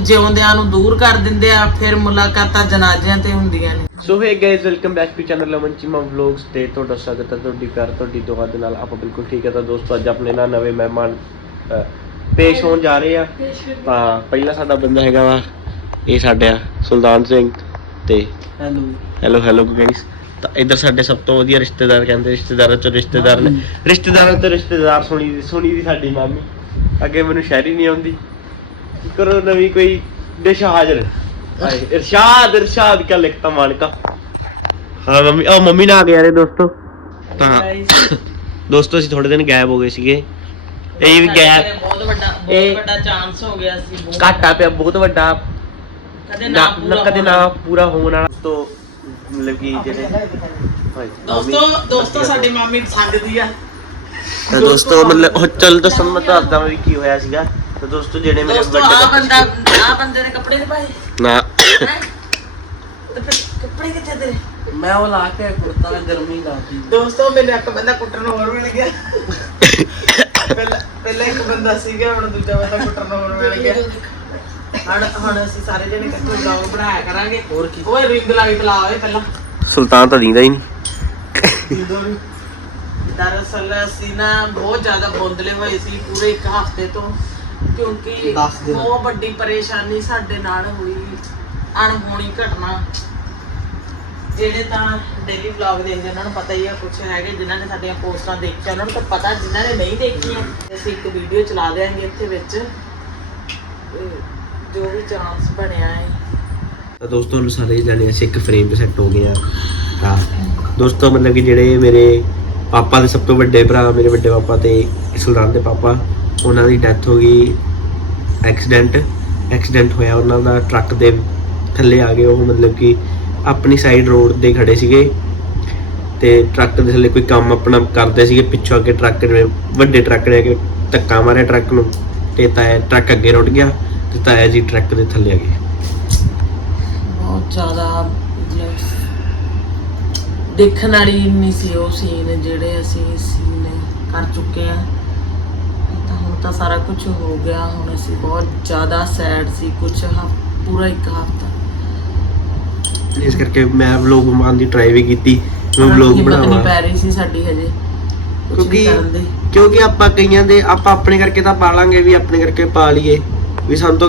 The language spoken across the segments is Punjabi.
ਜਿਉਂਦਿਆਂ ਨੂੰ ਦੂਰ ਕਰ ਦਿੰਦੇ ਆ ਫਿਰ ਮੁਲਾਕਾਤਾਂ ਜਨਾਜ਼ਿਆਂ ਤੇ ਹੁੰਦੀਆਂ ਨੇ। So hey guys welcome back to channel Laman Cheema vlogs ਤੇ ਤੁਹਾਡਾ ਸਵਾਗਤ ਹੈ ਤੁਹਾਡੀ ਪਿਆਰ ਤੁਹਾਡੀ ਦੁਆ ਦੇ ਨਾਲ। ਆਪਾਂ ਬਿਲਕੁਲ ਠੀਕ ਹੈ ਤਾਂ ਦੋਸਤੋ ਅੱਜ ਆਪਣੇ ਨਾਲ ਨਵੇਂ ਮਹਿਮਾਨ ਪੇਸ਼ ਹੋਣ ਜਾ ਰਹੇ ਆ। ਤਾਂ ਪਹਿਲਾ ਸਾਡਾ ਬੰਦਾ ਹੈਗਾ ਵਾ ਇਹ ਸਾਡਾ ਸੁਲਤਾਨ ਸਿੰਘ ਤੇ ਹੈਲੋ ਹੈਲੋ ਹੈਲੋ ਗਾਇਸ ਤਾਂ ਇਧਰ ਸਾਡੇ ਸਭ ਤੋਂ ਵਧੀਆ ਰਿਸ਼ਤੇਦਾਰ ਕਹਿੰਦੇ ਰਿਸ਼ਤੇਦਾਰਾਂ ਚੋਂ ਰਿਸ਼ਤੇਦਾਰ ਨੇ ਰਿਸ਼ਤੇਦਾਰਾਂ ਤੋਂ ਰਿਸ਼ਤੇਦਾਰ ਸੁਣੀ ਦੀ ਸੁਣੀ ਦੀ ਸਾਡੀ ਮਾਮੀ। ਅੱਗੇ ਮੈਨੂੰ ਸ਼ਾਇਰੀ ਨਹੀਂ ਆਉਂਦੀ। ਕਰੋ ਨਵੀਂ ਕੋਈ ਡਿਸ਼ ਹਾਜ਼ਰ। ਹਾਏ ਇਰਸ਼ਾਦ ਇਰਸ਼ਾਦ ਕਾ ਲਿਖਤਾ ਮਾਲਕਾ। ਹਾਂ ਮੰਮੀ ਉਹ ਮੰਮੀ ਨਾ ਆ ਗਏ ਯਾਰੇ ਦੋਸਤੋ। ਤਾਂ ਦੋਸਤੋ ਅਸੀਂ ਥੋੜੇ ਦਿਨ ਗਾਇਬ ਹੋ ਗਏ ਸੀਗੇ। ਇਹ ਵੀ ਗੈਪ ਬਹੁਤ ਵੱਡਾ ਬਹੁਤ ਵੱਡਾ ਚਾਂਸ ਹੋ ਗਿਆ ਸੀ ਬਹੁਤ। ਘਾਟਾ ਪਿਆ ਬਹੁਤ ਵੱਡਾ। ਕਦੇ ਨਾ ਨਾ ਪੂਰਾ ਕਦੇ ਹੋਣਾ। ਨਾ ਪੂਰਾ ਹੋਣ ਵਾਲਾ। ਤੋਂ ਮਤਲਬ ਕਿ ਜਿਹੜੇ ਦੋਸਤੋ ਮੰਮੀ- ਦੋਸਤੋ ਸਾਡੀ ਮਾਮੀ ਸੰਗਦੀ ਆ। ਤਾਂ ਦੋਸਤੋ ਮਤਲਬ ਉਹ ਚੱਲ ਦੱਸਣ ਮੈਂ ਦੱਸਦਾ ਵੀ ਕੀ ਹੋਇਆ ਸੀਗਾ। ਤਾਂ ਦੋਸਤੋ ਜਿਹੜੇ ਮੇਰੇ ਦੋਸਤੋ ਆ ਬੰਦਾ ਆ ਬੰਦੇ ਨੇ ਕੱਪੜੇ ਨਹੀਂ ਪਾਏ ਨਾ? ਤੇ ਫਿਰ ਕੱਪੜੇ ਕਿੱਥੇ ਤੇਰੇ? ਮੈਂ ਉਹ ਲਾ ਕੇ ਕੁਰਤਾ ਗਰਮੀ ਲਾਤੀ। ਦੋਸਤੋ ਮੈਨੂੰ ਇੱਕ ਬੰਦਾ ਕੁੱਟਣ ਹੋਰ ਮਿਲ ਗਿਆ। ਪਹਿਲਾਂ ਪਹਿਲਾਂ ਇੱਕ ਬੰਦਾ ਸੀਗਾ ਹੁਣ ਦੂਜਾ ਬੰਦਾ ਕੁੱਟਣ ਹੋਰ ਮਿਲ ਗਿਆ। ਹੁਣ ਹੁਣ ਅਸੀਂ ਸਾਰੇ ਜਣੇ ਇਕੱਠੇ ਵਲੌਗ ਬਣਾਇਆ ਕਰਾਂਗੇ। ਹੋਰ ਕੀ? ਓਏ ਰਿੰਗ ਲਾਈਟ ਲਾ ਓਏ ਪਹਿਲਾਂ। ਸੁਲਤਾਨ ਤਾਂ ਦੀਂਦਾ ਹੀ ਨਹੀਂ। ਦਰਅਸਲ ਅਸੀਂ ਨਾ ਬਹੁਤ ਜ਼ਿਆਦਾ ਬੋਂਦਲੇ ਹੋਏ ਸੀ ਪੂਰੇ ਇੱਕ ਹਫ਼ਤੇ ਤੋਂ। ਕਿਉਂਕਿ ਦਸ। ਬਹੁਤ ਵੱਡੀ ਪਰੇਸ਼ਾਨੀ ਸਾਡੇ ਨਾਲ ਹੋਈ ਅਣਹੋਣੀ ਘਟਨਾ। ਜਿਹੜੇ ਤਾਂ ਡੇਲੀ ਵਲੌਗ ਦੇਖਦੇ ਉਹਨਾਂ ਨੂੰ ਪਤਾ ਹੀ ਆ ਕੁਝ ਹੈਗੇ ਜਿਨ੍ਹਾਂ ਨੇ ਸਾਡੀਆਂ ਪੋਸਟਾਂ ਦੇਖੀਆਂ ਉਹਨਾਂ ਨੂੰ ਤਾਂ ਪਤਾ ਜਿਨ੍ਹਾਂ ਨੇ ਨਹੀਂ ਦੇਖੀਆਂ। ਅਸੀਂ ਇੱਕ ਵੀਡੀਓ ਚਲਾ ਦਿਆਂਗੇ ਇੱਥੇ ਵਿੱਚ। ਤੇ ਜੋ ਵੀ ਚਾਂਸ ਬਣਿਆ ਹੈ। ਤਾਂ ਦੋਸਤੋ ਨੂੰ ਸਾਰੇ ਜਾਣੇ ਅਸੀਂ ਇੱਕ ਫਰੇਮ 'ਤੇ ਸੈੱਟ ਹੋ ਗਏ ਆ। ਤਾਂ ਦੋਸਤੋ ਮਤਲਬ ਕਿ ਜਿਹੜੇ ਮੇਰੇ ਪਾਪਾ ਦੇ ਸਭ ਤੋਂ ਵੱਡੇ ਭਰਾ ਮੇਰੇ ਵੱਡੇ ਪਾਪਾ ਤੇ ਸੁਲਤਾਨ ਦੇ ਪਾਪਾ ਉਹਨਾਂ ਦੀ ਡੈਥ ਹੋ ਗਈ ਐਕਸੀਡੈਂਟ ਐਕਸੀਡੈਂਟ ਹੋਇਆ ਉਹਨਾਂ ਦਾ ਟਰੱਕ ਦੇ ਥੱਲੇ ਆ ਗਏ ਉਹ, ਮਤਲਬ ਕਿ ਆਪਣੀ ਸਾਈਡ ਰੋਡ ਦੇ ਖੜੇ ਸੀਗੇ ਤੇ ਟਰੱਕ ਦੇ ਥੱਲੇ ਕੋਈ ਕੰਮ ਆਪਣਾ ਕਰਦੇ ਸੀਗੇ, ਪਿੱਛੋਂ ਅੱਗੇ ਟਰੱਕ ਨੇ ਵੱਡੇ ਟਰੱਕ ਨੇ ਕੇ ਧੱਕਾ ਮਾਰਿਆ ਟਰੱਕ ਨੂੰ ਤੇ ਤਾਇਆ ਟਰੱਕ ਅੱਗੇ ਰੁੜ ਗਿਆ ਤੇ ਤਾਇਆ ਜੀ ਟਰੱਕ ਦੇ ਥੱਲੇ ਆ ਗਏ। ਬਹੁਤ ਜ਼ਿਆਦਾ ਦੇਖਣ ਵਾਲੀ ਨਹੀਂ ਸੀ ਉਹ ਸੀਨ ਜਿਹੜੇ ਅਸੀਂ ਸੀਨ ਕਰ ਚੁੱਕੇ ਆ। ਤਾਂ ਸਾਰਾ ਕੁਝ ਹੋ ਗਿਆ। ਹੁਣ ਅਸੀਂ ਬਹੁਤ ਜ਼ਿਆਦਾ ਸੈਡ ਸੀ ਕੁਝ ਪੂਰਾ ਇੱਕ ਹਫ਼ਤਾ। ਇਸ ਕਰਕੇ ਮੈਂ ਵਲੌਗ ਬਣਾਉਣ ਦੀ ਟਰਾਈ ਵੀ ਕੀਤੀ। ਮੈਂ ਵਲੌਗ ਨਹੀਂ ਬਣਾਵਾਂ। ਪੈ ਰਹੀ ਸੀ ਸਾਡੀ ਹਜੇ। ਕੁਛ ਵੀ ਕਿਉਂਕਿ ਕਰਨ ਦੀ। ਕਿਉਂਕਿ ਆਪਾਂ ਕਈਆਂ ਦੇ ਆਪਾਂ ਆਪਣੇ ਕਰਕੇ ਤਾਂ ਪਾਲਾਂਗੇ ਵੀ ਆਪਣੇ ਕਰਕੇ ਪਾ ਲਈਏ। ਵੀ ਸਾਨੂੰ ਤਾਂ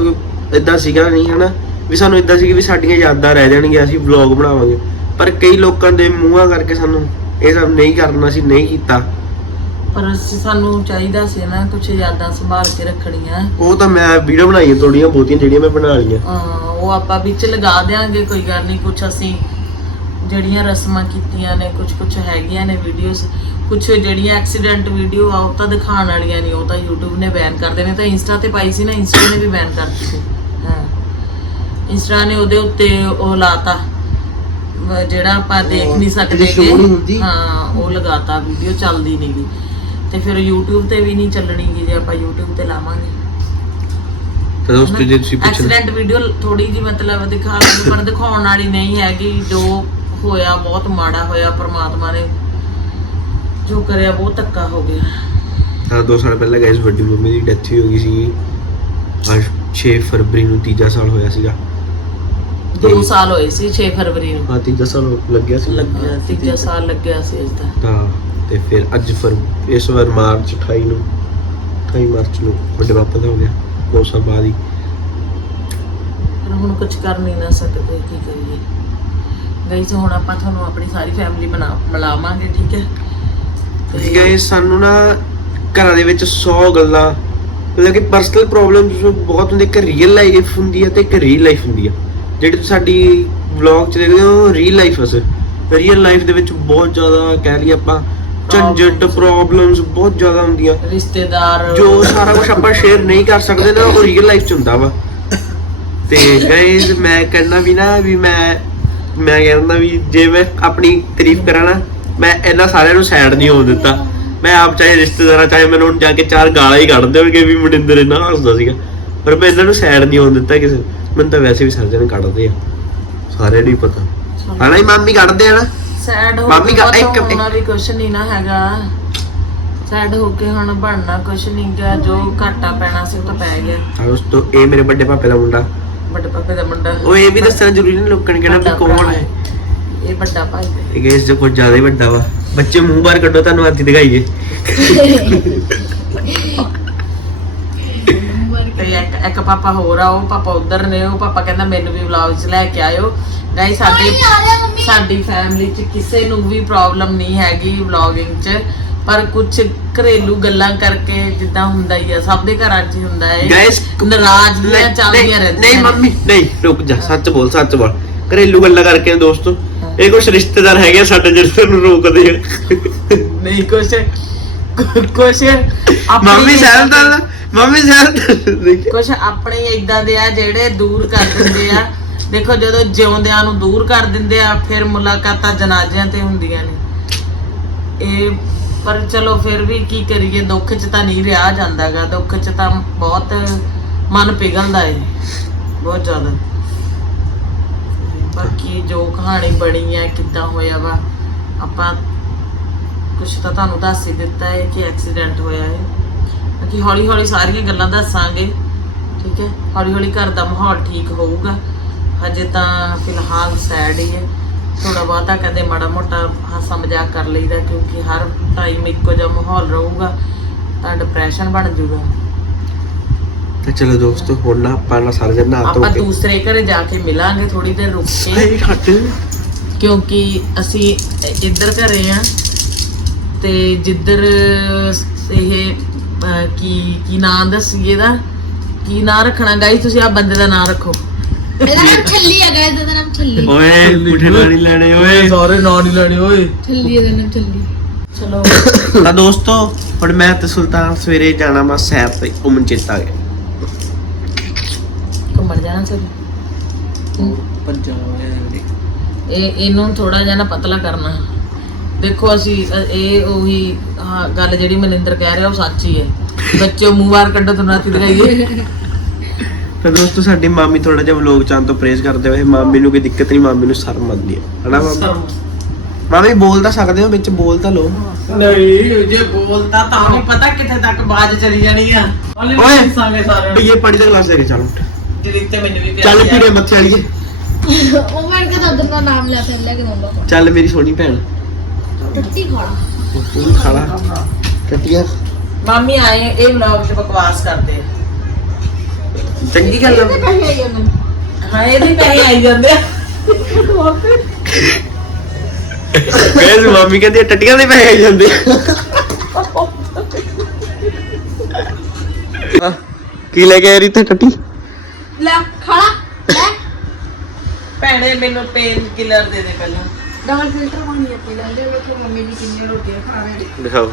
ਇਦਾਂ ਸੀਗਾ ਨਹੀਂ ਹਨਾ? ਵੀ ਸਾਨੂੰ ਇਦਾਂ ਸੀ ਕਿ ਵੀ ਸਾਡੀਆਂ ਯਾਦਾਂ ਰਹਿ ਜਾਣਗੀਆਂ ਅਸੀਂ ਵਲੌਗ ਬਣਾਵਾਂਗੇ। ਪਰ ਕਈ ਲੋਕਾਂ ਦੇ ਮੂੰਹਾਂ ਕਰਕੇ ਸਾਨੂੰ ਇਹ ਸਭ ਨਹੀਂ ਕਰਨਾ ਸੀ ਨਹੀਂ ਕੀਤਾ। ਪਰ ਅਸੀਂ ਸਾਨੂੰ ਚਾਹੀਦਾ ਸੀ ਨਾ ਕੁਝ ਯਾਦਾਂ ਸੰਭਾਲ ਕੇ ਰੱਖਣੀਆਂ। ਉਹ ਤਾਂ ਮੈਂ ਵੀਡੀਓ ਬਣਾਈਆਂ ਥੋੜੀਆਂ ਬਹੁਤੀਆਂ ਜਿਹੜੀਆਂ ਮੈਂ ਬਣਾ ਲਈਆਂ। ਅਹ ਉਹ ਆਪਾਂ ਵਿੱਚ ਲਗਾ ਦੇਾਂਗੇ ਕੋਈ ਗੱਲ ਨਹੀਂ ਕੁਝ ਅਸੀਂ ਜਿਹੜੀਆਂ ਰਸਮਾਂ ਕੀਤੀਆਂ ਨੇ ਕੁਝ ਕੁਝ ਹੈਗੀਆਂ ਨੇ ਵੀਡੀਓਜ਼ ਕੁਝ ਜਿਹੜੀਆਂ ਐਕਸੀਡੈਂਟ ਵੀਡੀਓ ਆ ਉਹ ਤਾਂ ਦਿਖਾਉਣ ਵਾਲੀਆਂ ਨਹੀਂ ਉਹ ਤਾਂ YouTube ਨੇ ਬੈਨ ਕਰ ਦੇਣੇ ਤਾਂ ਇੰਸਟਾ ਤੇ ਪਾਈ ਸੀ ਨਾ ਇੰਸਟਾ ਨੇ ਵੀ ਬੈਨ ਕਰ ਦਿੱਤੀ ਹਾਂ। ਇੰਸਟਾ ਨੇ ਉਹਦੇ ਉੱਤੇ ਉਹ ਲਾਤਾ। ਵ- ਜਿਹੜਾ ਆਪਾਂ ਦੇਖ ਨਹੀਂ ਸਕਦੇ ਜਿਹੜੀ show ਨਹੀਂ ਹੁੰਦੀ। ਹਾਂ ਉਹ ਲਗਾਤਾ ਵੀਡੀਓ ਚੱਲਦੀ ਨਹੀਂਗੀ ਤੇ ਫਿਰ YouTube ਤੇ ਵੀ ਨਹੀਂ ਚੱਲਣੀਗੀ ਜੇ ਆਪਾਂ YouTube ਤੇ ਲਾਵਾਂਗੇ। ਤਾਂ ਦੋਸਤੋ ਜੇ ਤੁਸੀਂ ਪੁੱਛਣਾ ਐਕਸੀਡੈਂਟ ਵੀਡੀਓ ਥੋੜੀ ਜੀ ਮਤਲਬ ਦਿਖਾ ਪਰ ਦਿਖਾਉਣ ਵਾਲੀ ਨਹੀਂ ਹੈਗੀ ਜੋ ਹੋਇਆ ਬਹੁਤ ਮਾੜਾ ਹੋਇਆ ਪ੍ਰਮਾਤਮਾ ਨੇ ਜੋ ਕਰਿਆ ਬਹੁਤ ਧੱਕਾ ਹੋ ਗਿਆ। ਤਾਂ ਦੋ ਸਾਲ ਪਹਿਲਾਂ ਗਾਇਸ ਵੱਡੀ ਮੰਮੀ ਦੀ ਡੈਥ ਹੋ ਗਈ ਸੀ ਅੱਜ 6 ਫਰਵਰੀ ਨੂੰ ਤੀਜਾ ਸਾਲ ਹੋਇਆ ਸੀਗਾ। 2 ਸਾਲ ਹੋਏ ਸੀ 6 ਫਰਵਰੀ ਨੂੰ। ਹਾਂ ਤੀਜਾ ਸਾਲ ਲੱਗਿਆ ਸੀ। ਲੱਗਿਆ ਤੀਜਾ ਸਾਲ ਲੱਗਿਆ ਸੀ ਇਸ ਦਾ ਤਾਂ ਤੇ ਫਿਰ ਅੱਜ ਫਰ ਇਸ ਵਾਰ ਮਾਰਚ 28 ਨੂੰ 28 ਮਾਰਚ ਨੂੰ ਵੱਡੇ ਪਾਪਾ ਦਾ ਹੋ ਗਿਆ ਦੋ ਸਾਲ ਬਾਅਦ ਹੀ। ਪਰ ਹੁਣ ਕੁਝ ਕਰ ਨਹੀਂ ਨਾ ਸਕਦੇ ਕੀ ਕਰੀਏ। ਗਾਈਸ ਹੁਣ ਆਪਾਂ ਤੁਹਾਨੂੰ ਆਪਣੀ ਸਾਰੀ ਫੈਮਿਲੀ ਬਣਾ ਮਿਲਾਵਾਂਗੇ ਠੀਕ ਹੈ? ਤੇ ਗਾਇਸ ਸਾਨੂੰ ਨਾ ਘਰਾਂ ਦੇ ਵਿੱਚ 100 ਗੱਲਾਂ ਮਤਲਬ ਕਿ ਪਰਸਨਲ ਪ੍ਰੋਬਲਮਸ ਬਹੁਤ ਹੁੰਦੇ ਇੱਕ ਰੀਅਲ ਲਾਈਫ ਹੁੰਦੀ ਹੈ ਤੇ ਇੱਕ ਰੀਅਲ ਲਾਈਫ ਹੁੰਦੀ ਹੈ ਜਿਹੜੀ ਤੁਸੀਂ ਸਾਡੀ ਵਲੌਗ ਚ ਦੇਖਦੇ ਹੋ real life as real life ਦੇ ਵਿੱਚ ਬਹੁਤ ਜ਼ਿਆਦਾ ਕਹਿ ਲਈਏ ਆਪਾਂ ਝੰਜਟ ਪ੍ਰੋਬਲਮਸ ਬਹੁਤ ਜ਼ਿਆਦਾ ਹੁੰਦੀਆਂ। ਰਿਸ਼ਤੇਦਾਰ। ਜੋ ਸਾਰਾ ਕੁਝ ਆਪਾਂ ਸ਼ੇਅਰ ਨਹੀਂ ਕਰ ਸਕਦੇ ਨਾ ਉਹ ਰੀਅਲ ਲਾਈਫ ਚ ਹੁੰਦਾ ਵਾ। ਤੇ ਗਾਇਜ਼ ਮੈਂ ਕਹਿਣਾ ਵੀ ਨਾ ਵੀ ਮੈਂ ਮੈਂ ਕਹਿੰਦਾ ਵੀ ਜੇ ਮੈਂ ਆਪਣੀ ਤਾਰੀਫ ਕਰਾਂ ਨਾ ਮੈਂ ਇਹਨਾਂ ਸਾਰਿਆਂ ਨੂੰ ਸਾਈਡ ਨਹੀਂ ਹੋਣ ਦਿੱਤਾ। ਮੈਂ ਆਪ ਚਾਹੇ ਰਿਸ਼ਤੇਦਾਰਾਂ ਚਾਹੇ ਮੈਨੂੰ ਹੁਣ ਜਾ ਕੇ ਚਾਰ ਗਾਲਾਂ ਹੀ ਕੱਢ ਦੇਣਗੇ ਵੀ ਮਨਿੰਦਰ ਇਹਨਾਂ ਹੱਸਦਾ ਸੀਗਾ। ਪਰ ਮੈਂ ਇਹਨਾਂ ਨੂੰ ਸਾਈਡ ਨਹੀਂ ਹੋਣ ਦਿੱਤਾ ਕਿਸੇ ਮੈਨੂੰ ਤਾਂ ਵੈਸੇ ਵੀ ਸਰਜਨ ਕੱਢਦੇ ਆ। ਸਾਰਿਆਂ ਨੂੰ ਹੀ ਪਤਾ। ਹਨਾ ਹੀ ਮਾਮੀ ਕੱਢਦੇ ਆ ਨਾ। ਸੈਡ ਹੋ ਮਾਮੀ ਕੇ ਕਾ- ਬਾਅਦ ਇੱਕ- ਹੋਣਾ ਵੀ ਕੁਛ ਨਹੀਂ ਨਾ ਹੈਗਾ। ਸੈਡ ਹੋ ਕੇ ਹੁਣ ਬਣਨਾ ਕੁਛ ਨਹੀਂ ਗਿਆ ਜੋ ਘਾਟਾ ਪੈਣਾ ਸੀ ਉਹ ਤਾਂ ਪੈ ਗਿਆ। ਤਾਂ ਉਸ ਤੋਂ ਇਹ ਮੇਰੇ ਵੱਡੇ ਪਾਪੇ ਦਾ ਮੁੰਡਾ। ਵੱਡੇ ਪਾਪੇ ਦਾ ਮੁੰਡਾ। ਉਹ ਇਹ ਵੀ ਦੱਸਣਾ ਜ਼ਰੂਰੀ ਨਹੀਂ ਲੋਕਾਂ ਨੇ ਕਹਿਣਾ ਵੀ ਵੱਡਾ ਕੌਣ ਭਰਾ ਹੈ। ਇਹ ਵੱਡਾ ਭਾਈ ਹੈ। ਇਹ ਗੈਸ ਜੋ ਕੁਝ ਜ਼ਿਆਦਾ ਹੀ ਵੱਡਾ ਵਾ। ਬੱਚੇ ਮੂੰਹ ਬਾਹਰ ਕੱਢੋ ਤੁਹਾਨੂੰ ਆਤੀ ਦਿਖਾਈਏ। ਤੇ ਇੱਕ ਇੱਕ ਪਾਪਾ ਹੋਰ ਆ ਉਹ ਪਾਪਾ ਉਧਰ ਨੇ ਉਹ ਪਾਪਾ ਕਹਿੰਦਾ ਮੈਨੂੰ ਵੀ ਵਲੌਗ 'ਚ ਲੈ ਕੇ ਆਇਓ। ਗਾਈ ਸਾਡੀ ਸਾਡੀ ਫੈਮਿਲੀ 'ਚ ਕਿਸੇ ਨੂੰ ਵੀ ਪ੍ਰੋਬਲਮ ਨਹੀਂ ਹੈਗੀ ਵਲੌਗਿੰਗ 'ਚ। ਪਰ ਕੁਝ ਘਰੇਲੂ ਗੱਲਾਂ ਕਰਕੇ ਜਿੱਦਾਂ ਹੁੰਦਾ ਹੀ ਆ ਸਭ ਦੇ ਘਰਾਂ 'ਚ ਹੀ ਹੁੰਦਾ ਹੈ। ਗਾਇਸ ਨਾਰਾਜ਼ਗੀਆਂ ਚੱਲਦੀਆਂ ਰਹਿੰਦੀਆਂ ਨਹੀਂ ਨੇ। ਮੰਮੀ ਨਹੀਂ ਰੁਕ ਜਾ ਸੱਚ ਬੋਲ ਸੱਚ ਬੋਲ। ਘਰੇਲੂ ਗੱਲਾਂ ਕਰਕੇ ਨਾ ਦੋਸਤੋ। ਇਹ ਕੁਝ ਰਿਸ਼ਤੇਦਾਰ ਹੈਗੇ ਸਾਡੇ ਜਿਹੜੇ ਤੁਹਾਨੂੰ ਰੋਕਦੇ ਆ। ਨਹੀਂ ਕੁਛ ਕੁਛ ਆਪਣੀ ਮੰਮੀ ਸਹਿਲ ਦਾ ਮੰਮੀ ਸਹਿਲ ਦੇਖੀ ਕੁਛ ਆਪਣੇ ਇਦਾਂ ਦੇ ਆ ਜਿਹੜੇ ਦੂਰ ਕਰ ਦਿੰਦੇ ਆ। ਦੇਖੋ ਜਦੋਂ ਜਿਉਂਦਿਆਂ ਨੂੰ ਦੂਰ ਕਰ ਦਿੰਦੇ ਆ, ਫਿਰ ਮੁਲਾਕਾਤਾਂ ਜਨਾਜ਼ਿਆਂ ਤੇ ਹੁੰਦੀਆਂ ਨੇ। ਇਹ, ਪਰ ਚਲੋ ਫਿਰ ਵੀ ਕੀ ਕਰੀਏ, ਦੁੱਖ 'ਚ ਤਾਂ ਨਹੀਂ ਰਿਹਾ ਜਾਂਦਾਗਾ। ਦੁੱਖ 'ਚ ਤਾਂ ਬਹੁਤ ਮਨ ਪਿਘਲਦਾ ਏ, ਬਹੁਤ ਜ਼ਿਆਦਾ। ਬਾਕੀ ਜੋ ਕਹਾਣੀ ਬਣੀ ਹੈ ਕਿੱਦਾਂ ਹੋਇਆ ਵਾ, ਆਪਾਂ ਕੁਛ ਤਾਂ ਤੁਹਾਨੂੰ ਦੱਸ ਹੀ ਦਿੱਤਾ ਹੈ ਕਿ ਐਕਸੀਡੈਂਟ ਹੋਇਆ ਹੈ ਬਾਕੀ ਹੌਲੀ ਹੌਲੀ ਸਾਰੀਆਂ ਗੱਲਾਂ ਦੱਸਾਂਗੇ, ਠੀਕ ਹੈ? ਹੌਲੀ ਹੌਲੀ ਘਰ ਦਾ ਮਾਹੌਲ ਠੀਕ ਹੋਊਗਾ। ਹਜੇ ਤਾਂ ਫਿਲਹਾਲ ਸੈਡ ਹੀ ਹੈ। ਥੋੜਾ ਬਹੁਤਾ ਕਦੇ ਮਾੜਾ ਮੋਟਾ ਹਾਸਾ ਮਜ਼ਾਕ ਕਰ ਲਈਦਾ ਕਿਉਂਕਿ ਹਰ ਟਾਈਮ ਇੱਕੋ ਜਿਹਾ ਮਾਹੌਲ ਰਹੂਗਾ ਤਾਂ ਡਿਪਰੈਸ਼ਨ ਬਣ ਜਾਊਗਾ ਤੇ ਚਲੋ ਦੋਸਤੋ ਹੁਣ ਨਾ ਆਪਾਂ ਨਾ ਸਾਰੇ ਜਣ ਨਹਾ ਧੋ ਆਪਾਂ ਕੇ ਦੂਸਰੇ ਘਰੇ ਜਾ ਕੇ ਮਿਲਾਂਗੇ ਥੋੜੀ ਦੇਰ ਰੁਕ ਕੇ। ਕਿਉਂਕਿ ਅਸੀਂ ਇੱਧਰ ਘਰੇ ਆ ਤੇ ਜਿੱਧਰ ਇਹ ਅਹ, ਕੀ ਕੀ ਨਾਂ ਦੱਸੀਏ ਦਾ? ਕੀ ਨਾਂ ਰੱਖਣਾ? ਗਾਈ ਤੁਸੀਂ ਆ ਬੰਦੇ ਦਾ ਨਾਂ ਰੱਖੋ। ਇਹਦਾ ਨਾਮ ਛੱਲੀ ਹੈਗਾ ਇਹਦਾ ਨਾਮ ਛੱਲੀ ਓਏ ਪੁੱਠੇ ਨਾਲ ਨਹੀਂ ਲੈਣੇ ਓਏ। ਸਾਰੇ ਨਾਂ ਨਹੀਂ ਲੈਣੇ ਓਏ। ਛੱਲੀ ਇਹਦਾ ਨਾਮ ਛੱਲੀ ਚਲੋ। ਤਾਂ ਦੋਸਤੋ ਹੁਣ ਮੈਂ ਤੇ ਸੁਲਤਾਨ ਸਵੇਰੇ ਜਾਣਾ ਵਾ ਸੈਰ ਤੇ ਉਹ ਮੈਨੂੰ ਚੇਤਾ ਆ ਗਿਆ। ਘੁੰਮਣ ਜਾਣਾ ਸਰ ਪੰਜਾਬ ਵਾਲੇ ਇਹ ਇਹਨੂੰ ਥੋੜਾ ਜਿਹਾ ਨਾ ਪਤਲਾ ਕਰਨਾ। ਦੇਖੋ ਅਸੀਂ ਇਹ ਉਹੀ ਹਾਂ, ਗੱਲ ਜਿਹੜੀ ਮਨਿੰਦਰ ਕਹਿ ਰਿਹਾ ਉਹ ਸੱਚ ਹੀ ਹੈ। ਬੱਚੇ ਮੂੰਹ ਬਾਹਰ ਕੱਢੋ ਤੁਹਾਨੂੰ ਰਾਤੀ ਦਿਖਾਈਏ। ਤਾਂ ਦੋਸਤੋ ਸਾਡੀ ਮਾਮੀ ਥੋੜਾ ਜਿਹਾ ਵਲੋਗ ਚਾਂ ਤੋਂ ਪ੍ਰੇਸ ਕਰਦੇ ਹੋਏ ਮਾਮੀ ਨੂੰ ਕੋਈ ਦਿੱਕਤ ਨਹੀਂ ਮਾਮੀ ਨੂੰ ਸ਼ਰਮ ਆਉਂਦੀ ਹੈ। ਹਨਾ ਮਾਮੀ? ਮਾਮੀ ਬੋਲ ਤਾਂ ਸਕਦੇ ਹੋ ਵਿੱਚ ਬੋਲ ਤਾਂ ਲੋ ਨਹੀਂ ਜੇ ਬੋਲਦਾ ਤਾਂ ਵੀ ਪਤਾ ਕਿੱਥੇ ਤੱਕ ਬਾਜ ਚਲੀ ਜਾਣੀ ਆ। ਓਏ ਸੰਗੇ ਸਾਰੇ ਇਹ ਪਾਣੀ ਦਾ ਗਲਾਸ ਦੇ ਕੇ ਚੱਲ ਉੱਠ। ਜਿਹੜੀ ਤੇ ਮੈਨੂੰ ਵੀ ਚੱਲ ਪਿਆਰੀ ਆ। ਪੀੜੇ ਮੱਥੇ ਵਾਲੀਏ। ਉਹ ਮੈਂ ਕਿਹਾ ਤਾਂ ਦਾ ਨਾਮ ਲੈ ਫਿਰ ਲੈ ਕੇ ਦਊਂਗਾ। ਚੱਲ ਮੇਰੀ ਸੋਹਣੀ ਭੈਣ। ਟੱਟੀ ਖਾਣਾ ਤੂੰ ਖਾ ਲਾ। ਟੱਟੀਆਂ ਮਾਮੀ ਆਏ ਇਹ ਵਲੌਗ 'ਚ ਬਕਵਾਸ ਕਰਦੇ ਆ। ਚੰਗੀ ਗੱਲ ਇਹਦੇ ਪੈਸੇ ਆਈ ਜਾਂਦੇ। ਨੇ। ਹਾਂ ਇਹਦੇ ਪੈਸੇ ਆਈ ਜਾਂਦੇ ਆ। ਗੈਸ ਮਾਮੀ ਕਹਿੰਦੀ ਟੱਟੀਆਂ ਦੇ ਪੈਸੇ ਆਈ ਜਾਂਦੇ ਆ। ਕੀ ਲੈ ਕੇ ਆਈ ਰੀਤੇ ਟੱਟੀ? ਲੈ ਖਾਣਾ ਲੈ। ਭੈਣੇ ਮੈਨੂੰ ਪੇਨ ਕਿਲਰ ਦੇ ਦੇ ਪਹਿਲਾਂ। ਡਬਲ ਫਿਲਟਰ ਪਾਣੀ ਆਪੇ ਲੈਂਦੇ ਵੇਖੋ ਮੰਮੀ ਦੀ ਕਿੰਨੀ ਰੋਟੀਆਂ ਖਾ ਰਹੇ ਦਿਖਾਓ।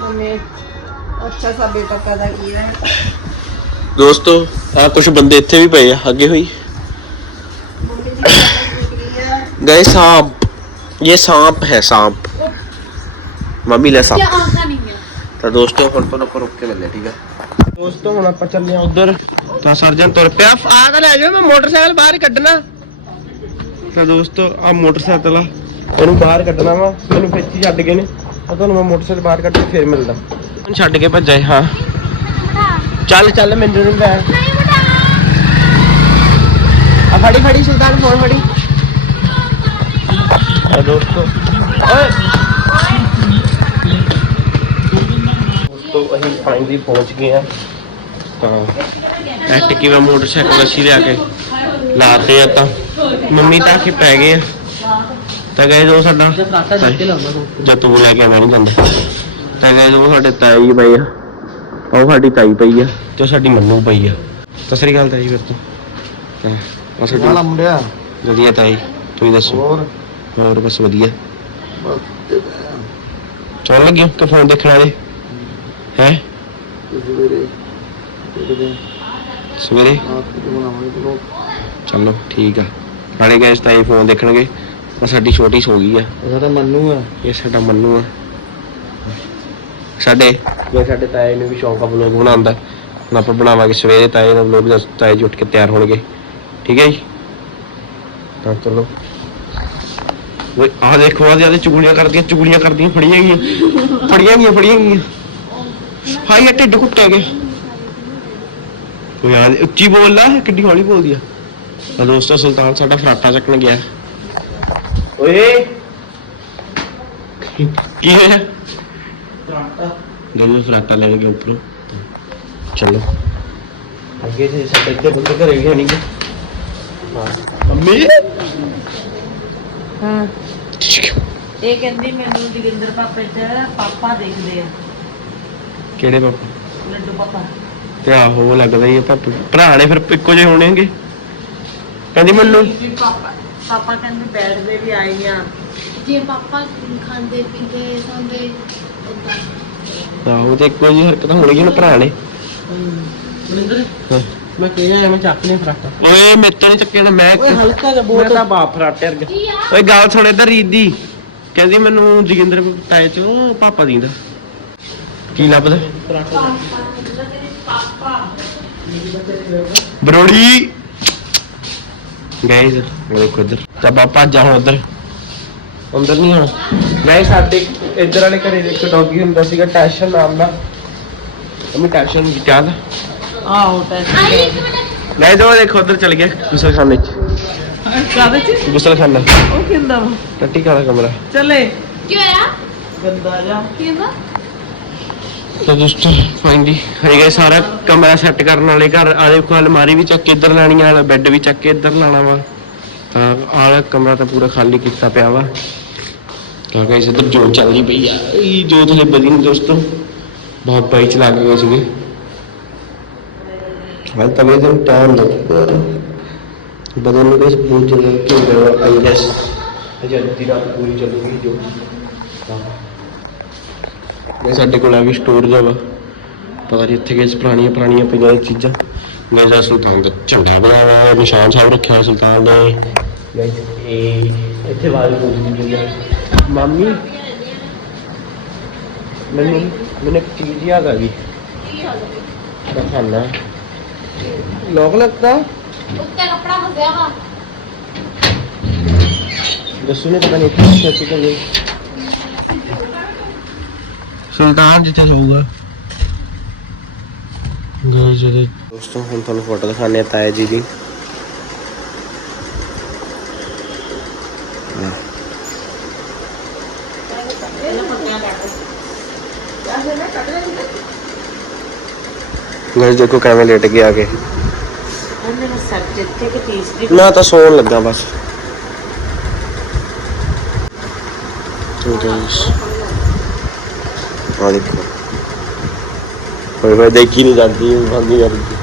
ਮੰਮੀ ਅੱਛਾ ਸਾ ਬੇਟਾ ਪੈਦਾ ਕੀਤਾ ਹੈ ਦੋਸਤੋ ਆ ਕੁਝ ਬੰਦੇ ਇੱਥੇ ਵੀ ਪਏ ਆ ਅੱਗੇ ਹੋਈ ਮੰਮੀ ਦੀ ਪੈਦਾ ਹੈ गए सांप ये सांप है सांप ਮੰਮੀ ਲੈ ਕੀ ਆਉਂਦਾ ਨਹੀਂ ਹੈ ਤਾਂ ਦੋਸਤੋ ਹੁਣ ਤੋਂ ਆਪਾਂ ਰੁੱਕ ਕੇ ਮਿਲਦੇ ਠੀਕ ਆ ਦੋਸਤੋ ਹੁਣ ਆਪਾਂ ਚੱਲੇ ਆ ਉਧਰ ਤਾਂ ਸਰਜਨ ਤੁਰ ਪਿਆ ਆ ਤਾਂ ਲੈ ਜਾਓ ਮੈਂ ਮੋਟਰਸਾਈਕਲ ਬਾਹਰ ਹੀ ਕੱਢਣਾ ਤਾਂ ਦੋਸਤੋ ਆ ਮੋਟਰਸਾਈਕਲ ਆ ਇਹਨੂੰ ਬਾਹਰ ਕੱਢਣਾ ਵਾ ਮੈਨੂੰ ਪਿੱਛੇ ਛੱਡ ਗਏ ਨੇ ਤਾਂ ਤੁਹਾਨੂੰ ਮੈਂ ਮੋਟਰਸਾਈਕਲ ਬਾਹਰ ਕੱਢ ਕੇ ਫੇਰ ਮਿਲਦਾ। ਹੁਣ ਛੱਡ ਕੇ ਭੱਜਾ ਹਾਂ। ਚੱਲ ਚੱਲ, ਮੈਨੂੰ ਨਹੀਂ ਲੈ ਆ ਫੜੀ ਫੜੀ, ਸੁਲਤਾਨ, ਫੋਨ ਫੜੀ। ਆ ਦੋਸਤੋ। ਓਏ। ਦੋਸਤੋ, ਅਸੀਂ ਫਾਈਨਲੀ ਪਹੁੰਚ ਗਏ ਆ ਤਾਂ ਐਕਟਿਵ ਮੋਟਰਸਾਈਕਲ ਅਸੀਂ ਲਿਆ ਕੇ ਲਾਤੇ ਆ ਤਾਂ। ਮੰਮੀ ਤਾਂ ਕਿ ਪੈ ਗਏ ਆ। ਤਾਂ ਗਏ ਜੋ ਸਾਡਾ? ਜਦ ਤੂੰ ਲੈ ਕੇ ਆਣਾ ਨਹੀਂ ਜਾਂਦੇ। ਤਾਂ ਗਏ ਜੋ ਸਾਡੇ ਤਾਈ ਪਈ ਆ। ਉਹ ਸਾਡੀ ਤਾਈ ਪਈ ਆ ਤੇ ਉਹ ਸਾਡੀ ਮੰਨੂ ਪਈ ਆ। ਸਤਿ ਸ੍ਰੀ ਅਕਾਲ ਤਾਈ ਫਿਰ ਤੋਂ। ਤਾਂ ਉਹ ਸਾਡੀ ਮੁੰਡਿਆ। ਵਧੀਆ ਤਾਈ ਤੁਸੀਂ ਦੱਸੋ। ਹੋਰ? ਹੋਰ ਬਸ ਵਧੀਆ। ਚੌਣ ਲੱਗਿਓ ਕਿ ਫੋਨ ਦੇਖਣ ਵਾਲੇ? ਹੈ? ਸਵੇਰੇ ਸਵੇਰੇ? ਚਲੋ ਚਲੋ ਠੀਕ ਆ। ਨਾਲੇ ਗਏ ਤਾਈ ਫੋਨ ਦੇਖਣਗੇ। ਉਹ ਸਾਡੀ ਛੋਟੀ ਸੋ ਗਈ ਆ। ਇਹ ਸਾਡਾ ਮੰਨੂ ਆ। ਇਹ ਸਾਡਾ ਮੰਨੂ ਆ। ਸਾਡੇ ਜੇ ਸਾਡੇ ਤਾਏ ਨੂੰ ਵੀ ਸ਼ੌਂਕ ਆ ਵਲੋਗ ਬਣਾਉਣ ਦਾ। ਹੁਣ ਆਪਾਂ ਬਣਾਵਾਂਗੇ ਸਵੇਰੇ ਤਾਏ ਦਾ ਵਲੋਗ ਦਾ ਤਾਏ ਜੀ ਉੱਠ ਕੇ ਤਿਆਰ ਹੋਣਗੇ। ਠੀਕ ਹੈ ਜੀ? ਤਾਂ ਚਲੋ। ਓਏ ਆ ਦੇਖੋ ਆ ਜ਼ਿਆਦਾ ਚੁਗਲੀਆਂ ਕਰਦੀਆਂ ਚੁਗਲੀਆਂ ਕਰਦੀਆਂ ਫੜੀਆਂ ਗਈਆਂ। ਫੜੀਆਂ ਗਈਆਂ ਫੜੀਆਂ ਗਈਆਂ। ਹਾਈ ਇਹ ਢਿੱਡ ਘੁੱਟਿਆ ਗਿਆ ਕੋਈ ਯਾਰ ਉੱਚੀ ਬੋਲ ਲੈ ਕਿੱਡੀ ਹੌਲੀ ਬੋਲਦੀ ਆ। ਤਾਂ ਦੋਸਤੋ ਸੁਲਤਾਨ ਸਾਡਾ ਫਰਾਟਾ ਚੱਕਣ ਗਿਆ। ਓਏ। ਕੀ ਹੋਇਆ? ਦੋਨੋਂ ਫਰਾਟਾ ਲੈਣ ਗਏ ਉੱਪਰੋਂ। ਚਲੋ। ਅੱਗੇ ਜੇ ਸਾਡੇ ਇੱਥੇ ਬੰਦੇ ਘਰੇ ਵੀ ਨਹੀਂ ਮੰਮੀ? ਹਾਂ। ਇਹ ਕਹਿੰਦੀ ਮੈਨੂੰ ਜੋਗਿੰਦਰ ਪਾਪੇ ਚ ਪਾਪਾ ਦੇਖਦੇ ਆ। ਕਿਹੜੇ ਪਾਪਾ? ਲੱਡੂ ਪਾਪਾ। ਤੇ ਆਹੋ ਲੱਗਦਾ ਹੀ ਆ ਪਾਪਾ। ਭਰਾ ਨੇ ਫਿਰ ਇੱਕੋ ਜਿਹੇ ਹੋਣਗੇ ਕਹਿੰਦੀ ਮੈਨੂੰ ਵੀ ਪਾਪਾ ਪਾਪਾ ਕਹਿੰਦੇ ਬੈਠਦੇ ਵੀ ਆਏ ਆ ਜੇ ਪਾਪਾ ਖਾਂਦੇ ਪੀਂਦੇ ਸੌਂਦੇ ਏਦਾਂ। ਆਹੋ ਤੇ ਇੱਕੋ ਜਿਹੀ ਹਰਕਤਾਂ ਹੋਣਗੀਆਂ ਨਾ ਭਰਾ ਨੇ। ਮੈਂ ਕਿਹਾ ਮੈਂ ਚੱਕ ਲਿਆ ਫਰਾਟਾ। ਓਏ ਮੇਰੇ ਤੋਂ ਨਹੀਂ ਚੱਕਿਆ ਨਾ ਮੈਂ ਓਏ ਹਲਕਾ ਜਿਹਾ ਮੈਂ ਤਾਂ ਬਾਪ ਫਰਾਟੇ ਵਰਗਾ। ਕੀ ਆ? ਓਏ ਗੱਲ ਸੁਣ ਇੱਧਰ ਰੀਤ ਦੀ। ਕਹਿੰਦੀ ਮੈਨੂੰ ਜੋਗਿੰਦਰ ਤਾਏ ਚੋਂ ਪਾਪਾ ਦੀਂਦਾ। ਕੀ ਲੱਭਦਾ? ਬਰੋੜੀ। ਗਾਇਜ਼ ਵੇਖੋ ਇੱਧਰ। ਤਾਂ ਪਾਪਾ ਜਾ ਹੁਣ ਉੱਧਰ। ਅੰਦਰ ਨਹੀਂ ਆਉਣਾ। ਗਾਇਜ਼ ਸਾਡੇ ਇੱਧਰ ਵਾਲੇ ਘਰੇ ਇੱਕ ਡੌਗੀ ਹੁੰਦਾ ਸੀਗਾ ਟੈਸ਼ਨ ਨਾਮ ਦਾ। ਅਮੀ ਟੈਸ਼ਨ ਦਾ? ਆਹੋ ਆਈ ਇੱਕ ਮਿੰਟ। ਗਾਇਜ਼ ਉਹ ਦੇਖੋ ਉੱਧਰ ਚਲ ਗਿਆ ਗੁਸਲਖਾਨੇ ਚ। ਕਾਦੇ ਚ? ਗੁਸਲਖਾਨਾ ਉਹ ਕਿੰਦਾ ਵਾ? ਟੱਟੀ ਕਾਲਾ ਕਮਰਾ। ਚਲੇ। ਕੀ ਹੋਇਆ? ਗੰਦਾ ਜਾ। ਕੀ ਹੁੰਦਾ ਤਾਂ ਦੋਸਤੋ ਫਾਈਨਲੀ ਹੈਗਾ ਸਾਰਾ ਕਮਰਾ ਸੈੱਟ ਕਰਨ ਵਾਲੇ ਘਰ। ਆਲੇ ਕੋਲ ਅਲਮਾਰੀ ਵੀ ਚੱਕ ਕੇ ਇੱਧਰ ਲਾਣੀ ਵਾਲਾ ਬੈੱਡ ਵੀ ਚੱਕ ਕੇ ਇੱਧਰ ਲਾਣਾ ਵਾ। ਤਾਂ ਆਲਾ ਕਮਰਾ ਤਾਂ ਪੂਰਾ ਖਾਲੀ ਕੀਤਾ ਪਿਆ ਵਾ। ਤਾਂ ਗਾਇਸ ਇੱਧਰ ਜੋਤ ਚੱਲਦੀ ਪਈ ਆ। ਇਹ ਜੋਤ ਹਲੇ ਬਦੀ ਨਹੀਂ ਦੋਸਤੋ। ਬਹੁਤ ਬਾਈ ਚਲਾ ਕੇ ਗਏ ਸੀਗੇ। ਹਾਂ, ਤਾਂ ਮੇਰੇ ਟਾਈਮ ਲੱਗਦਾ ਬਦਲ ਨੂੰ ਗਾਇਸ ਬਹੁਤ ਜਲਦੀ ਕਿ ਹੋਗਾ ਆਈ ਗੈਸ ਅਜੇ ਅੱਧੀ ਰਾਤ ਪੂਰੀ ਚੱਲੂਗੀ ਜੋ ਇਹ ਸਾਡੇ ਕੋਲ ਆ ਵੀ ਸਟੋਰ ਦਾ ਵਾ। ਪਤਾ ਨਹੀਂ ਇੱਥੇ ਕਿਸ ਪੁਰਾਣੀਆਂ ਪੁਰਾਣੀਆਂ ਪਈਆਂ ਚੀਜ਼ਾਂ। ਮੈਂ ਜਾ ਸੁਲਤਾਨ ਦਾ ਝੰਡਾ ਬਣਾਇਆ ਹੋਇਆ ਨਿਸ਼ਾਨ ਸਾਹਿਬ ਰੱਖਿਆ ਹੋਇਆ ਸੁਲਤਾਨ ਦਾ ਗਾਇਸ ਇਹ ਇੱਥੇ ਵਾਲੀ ਪੂਰੀ ਮੰਮੀ ਮੈਨੂੰ ਮੈਨੂੰ ਇੱਕ ਚੀਜ਼ ਯਾਦ ਆ ਗਈ। ਦਿਖਾਣਾ ਲੋਕ ਲੱਗਦਾ? ਉੱਤੇ ਕੱਪੜਾ ਫਸਿਆ ਵਾ। ਦੱਸੋ ਨੇ ਪਤਾ ਨਹੀਂ ਇੱਥੇ ਸੱਚੀ ਕਰੀ ਸੁਲਤਾਨ ਜਿੱਥੇ ਹੋਊਗਾ ਗਏ ਜਿਹੜੇ ਦੋਸਤੋ ਹੁਣ ਤੁਹਾਨੂੰ ਫੋਟੋ ਦਿਖਾਣੇ ਆ ਤਾਇਆ ਜੀ ਦੀ। ਗਏ ਦੇਖੋ ਕਿਵੇਂ ਲੇਟ ਗਿਆ ਆ ਕੇ। ਨਾ ਤਾਂ ਸੌਣ ਲੱਗਾ ਬਸ। ਤੂੰ ਦੇਸ ਆ ਦੇਖੋ ਹੋਏ ਹੋਏ ਦੇਖੀ ਨਹੀਂ ਜਾਂਦੀ ਭਾਂਦੀ ਜਾਂਦੀ।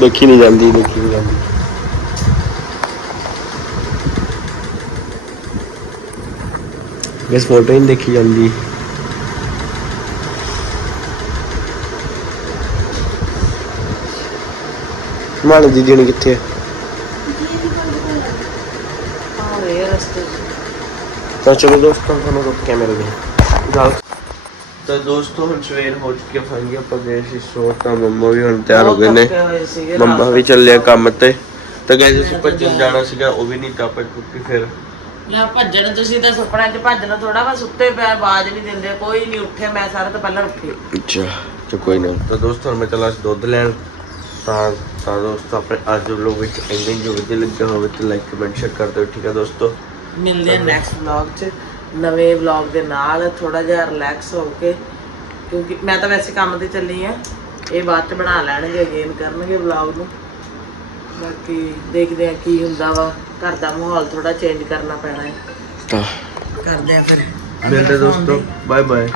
ਦੇਖੀ ਨਹੀਂ ਜਾਂਦੀ ਦੇਖੀ ਨਹੀਂ ਜਾਂਦੀ। ਬਸ ਫੋਟੋ ਹੀ ਨਹੀਂ ਦੇਖੀ ਜਾਂਦੀ। ਮਾਲ ਜੀ ਜੀ ਕਿੱਥੇ ਹੈ ਆ? ਰਹੇ ਆ ਰਸਤੇ 'ਚ। ਤਾਂ ਚਲੋ ਦੋਸਤੋ ਤੁਹਾਨੂੰ ਰੁਕ ਕੇ ਮਿਲਦੇ ਹਾਂ। ਗੱਲ ਤਾਂ ਦੋਸਤੋ ਹੁਣ ਸਵੇਰ ਹੋ ਚੁੱਕੀ ਹੈ ਫਾਂਗੀ ਆਪਾਂ ਗਏ ਸੀ ਸੋ ਤਾਂ ਮੰਮਾ ਵੀ ਹੁਣ ਤਿਆਰ ਹੋ ਗਏ ਨੇ। ਮੰਮਾ ਵੀ ਚੱਲਿਆ ਕੰਮ ਤੇ। ਤਾਂ ਗਏ ਸੀ ਭੱਜਣ ਜਾਣਾ ਸੀਗਾ ਉਹ ਵੀ ਨਹੀਂ ਤਾਂ ਕਿਉਂਕਿ ਫਿਰ। ਲੈ ਭੱਜਣ ਤੁਸੀਂ ਤਾਂ ਸੁਪਨੇ 'ਚ ਭੱਜਣਾ ਥੋੜਾ ਵਾ ਸੁੱਤੇ ਪਏ ਆਵਾਜ਼ ਨਹੀਂ ਦਿੰਦੇ ਕੋਈ ਨਹੀਂ ਉੱਠਿਆ ਮੈਂ ਸਾਰਾ ਤੋਂ ਪਹਿਲਾਂ ਉੱਠੀ। ਅੱਛਾ ਤੇ ਕੋਈ ਨਾ। ਤਾਂ ਦੋਸਤੋ ਮੈਂ ਚੱਲਾ ਦੁੱਧ ਲੈਣ ਤਾਂ ਤਾਂ ਦੋਸਤੋ ਆਪਣੇ ਅੱਜ ਦੇ ਵਲੋਗ ਵਿੱਚ ਇੰਨੇ ਜੋ ਵਧੀਆ ਲੱਗਿਆ ਹੋਵੇ ਤੇ ਲਾਈਕ ਕਮੈਂਟ ਸ਼ੇਅਰ ਕਰ ਦਿਓ ਠੀਕ ਹੈ ਦੋਸਤੋ? ਮਿਲਦੇ ਹਾਂ ਨੈਕਸਟ ਵਲੌਗ 'ਚ। ਨਵੇਂ ਵਲੌਗ ਦੇ ਨਾਲ ਥੋੜਾ ਜਿਹਾ ਰਿਲੈਕਸ ਹੋ ਕੇ ਕਿਉਂਕਿ ਮੈਂ ਤਾਂ ਵੈਸੇ ਕੰਮ ਤੇ ਚੱਲੀ ਆ। ਇਹ ਬਾਅਦ 'ਚ ਬਣਾ ਲੈਣਗੇ ਅਗੇਨ ਕਰਨਗੇ ਵਲੌਗ ਨੂੰ। ਬਾਕੀ ਦੇਖਦੇ ਆ ਕੀ ਹੁੰਦਾ ਵਾ। ਘਰ ਦਾ ਮਾਹੌਲ ਥੋੜਾ ਚੇਂਜ ਕਰਨਾ ਪੈਣਾ ਹੈ। ਤਾਂ। ਕਰਦੇ ਆ ਫਿਰ। ਮਿਲਦੇ ਦੋਸਤੋ। Bye bye